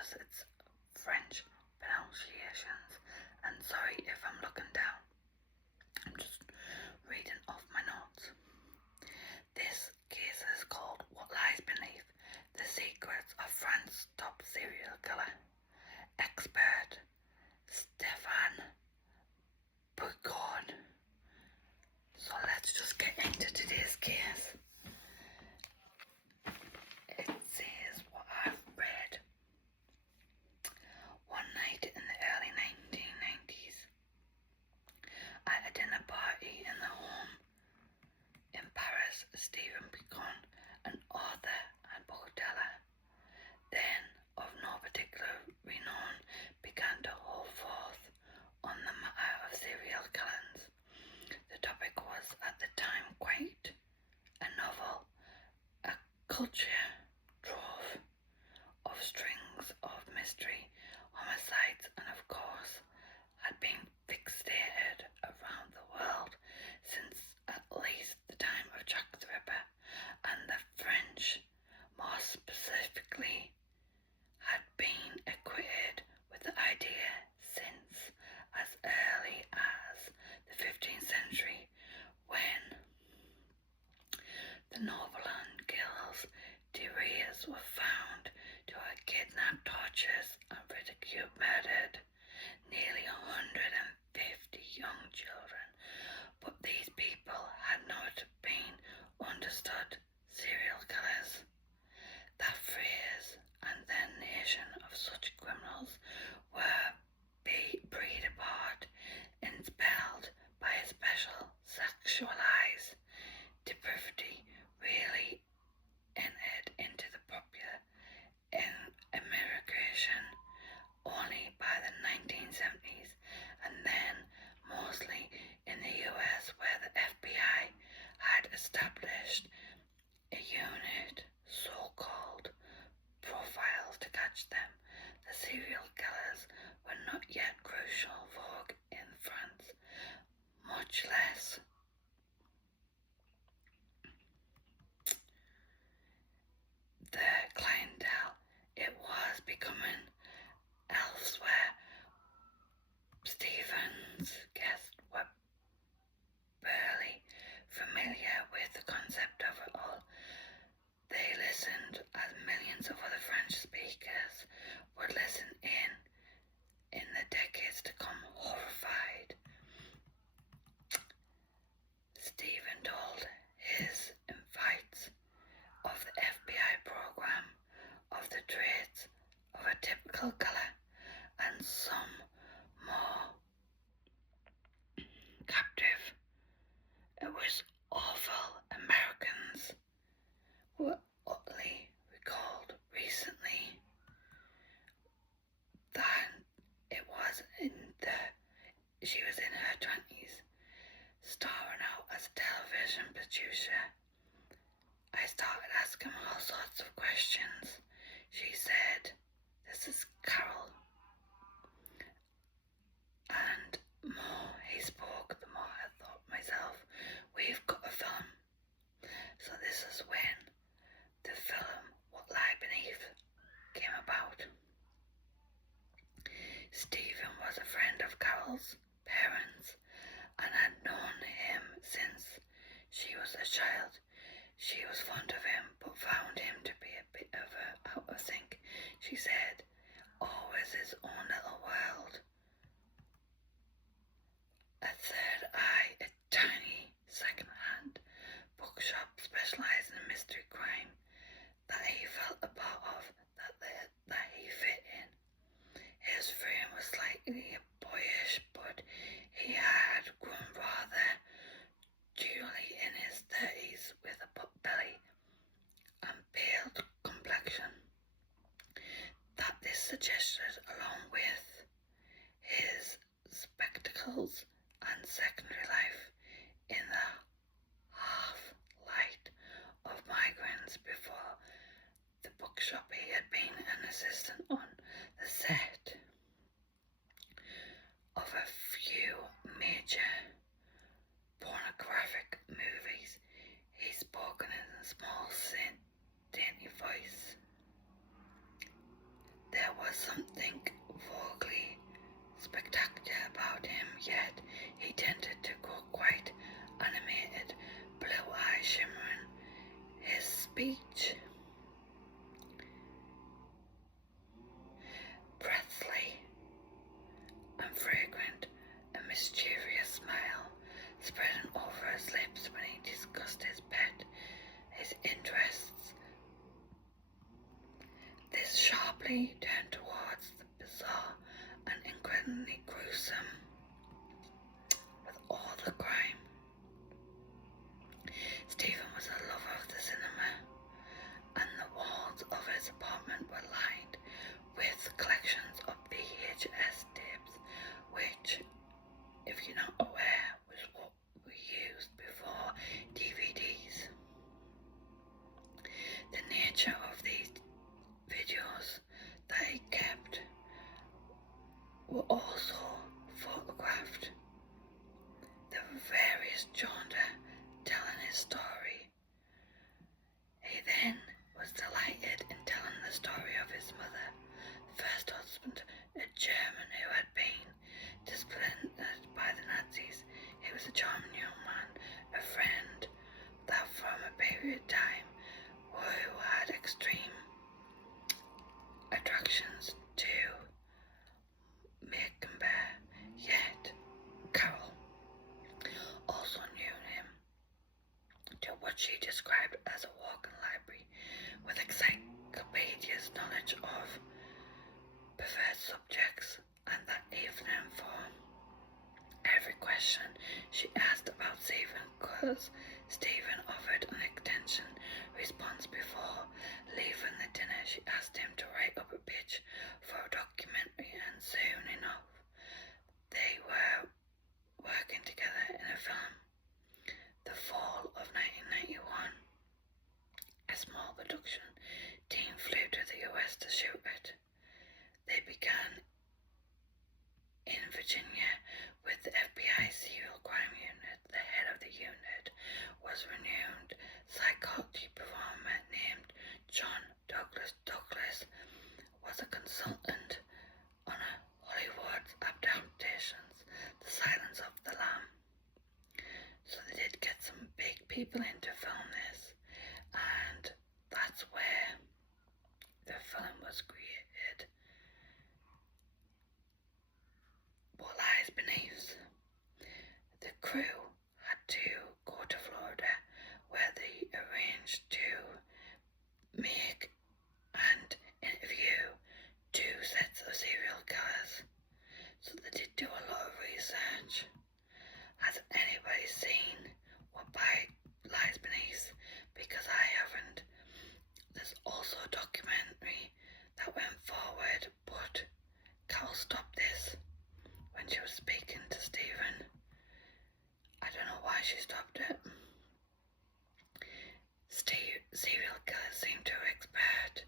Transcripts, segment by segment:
because it's French pronunciations, and sorry if I'm looking down. I'm just reading off my notes. This case is called What Lies Beneath: The Secrets of France's Top Serial Killer. Expert Stéphane Boucaud. So let's just get into today's case. It says what I've read. One night in the early 1990s, at a dinner party in the home in Paris, Stephen Boucaud, an author and bookseller, then of no particular renown, began to hold forth on the matter of serial killings. The topic was at the time quite a novel, a culture trove of strings of mystery, homicides, and of course had been fixated around the world since at least the time of Jack the Ripper, and the French, more specifically, had been acquainted with the idea since as early as the 15th century, when the Northumberland Guilds Terriers were found to have kidnapped, tortured, and ridiculed, murdered nearly 150 young children. But these people had not been understood serial killers. That phrase and the nation of such criminals were breed apart, impelled by a special sexualized depravity, really entered into the popular immigration only by the 1970s, and then mostly in the US, where the FBI had established a unit, so-called profiles, to catch them. The serial killers were not yet crucial vogue in France, much less the clientele. It was becoming elsewhere. Stevens guests were barely familiar with the concept of it all. They listened as millions of other French speakers would listen in the decades to come, horrified. Stephen told his invites of the FBI program, of the traits of a typical killer, and some more captive. It was awful. Americans were utterly recalled recently that she was in her 20s, starring out as a television producer. I started asking all sorts of questions. She said, "This is Carol." And the more he spoke, the more I thought myself, we've got a film. So this is when the film What Lie Beneath came about. Stephen was a friend of Carol's parents and had known him since she was a child. She was fond of him, but found him to be a bit of out of sync. She said, always his own little world. A third eye, a tiny second-hand bookshop specialising in mystery crime that he felt a part of, that he fit in. His frame was slightly boyish, but he had grown rather duly in his 30s, with a pot belly and pale complexion. That this suggested, along with his spectacles and secondary life in the half-light of migrants before the bookshop, he had been an assistant on the set of a few major pornographic movies. He spoke in a small, dainty voice. There was slowly turned towards the bizarre and incredibly gruesome. With all the crime, Stephen was a lover of the cinema, and the walls of his apartment were lined with collections of VHS tapes, which, if you're not aware, was what we used before DVDs. The nature of these videos that he kept were also photographed. There were various jaunter telling his story. He then was delighted in telling the story of his mother, first husband, a German who had been disciplined by the Nazis. He was a charming young man, a friend that from a period of time who had extreme attractions to Macbeth, yet Carol also knew him to what she described as a walking library with encyclopedias knowledge of preferred subjects, and that evening for every question she asked about Stephen, because Stephen offered an extension response before leaving the dinner. She asked him to write up a pitch for a documentary, and soon enough they were working together in a film. The fall of 1991, a small production team flew to the US to shoot it. They began in Virginia with the FBI Serial Crime Unit. The head of the unit was renowned psychology performer named John Douglas. Douglas was a consultant on Hollywood's adaptations, The Silence of the Lamb. So they did get some big people in to film this, and that's where the film was created. What Lies Beneath. The crew had to go to Florida, where they arranged to make and interview 2 sets of serial killers. So they did do a lot of research. Has anybody seen What Lies Beneath? Because I haven't. There's also a documentary that went forward, but Carol stopped this when she was speaking to Stephen. I don't know why she stopped it. Serial killers seem to expert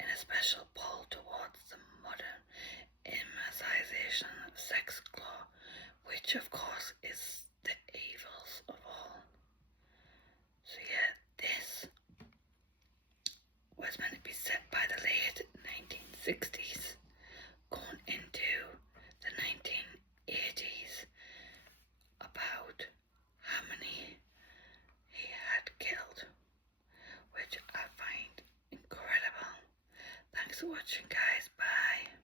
in a special pull towards the modern immortalization of sex claw, which of course is the evils of all. So yeah, this was meant to be set by the late 1960s, going into the 1980s, about how many he had killed, which I find incredible. Thanks for watching, guys.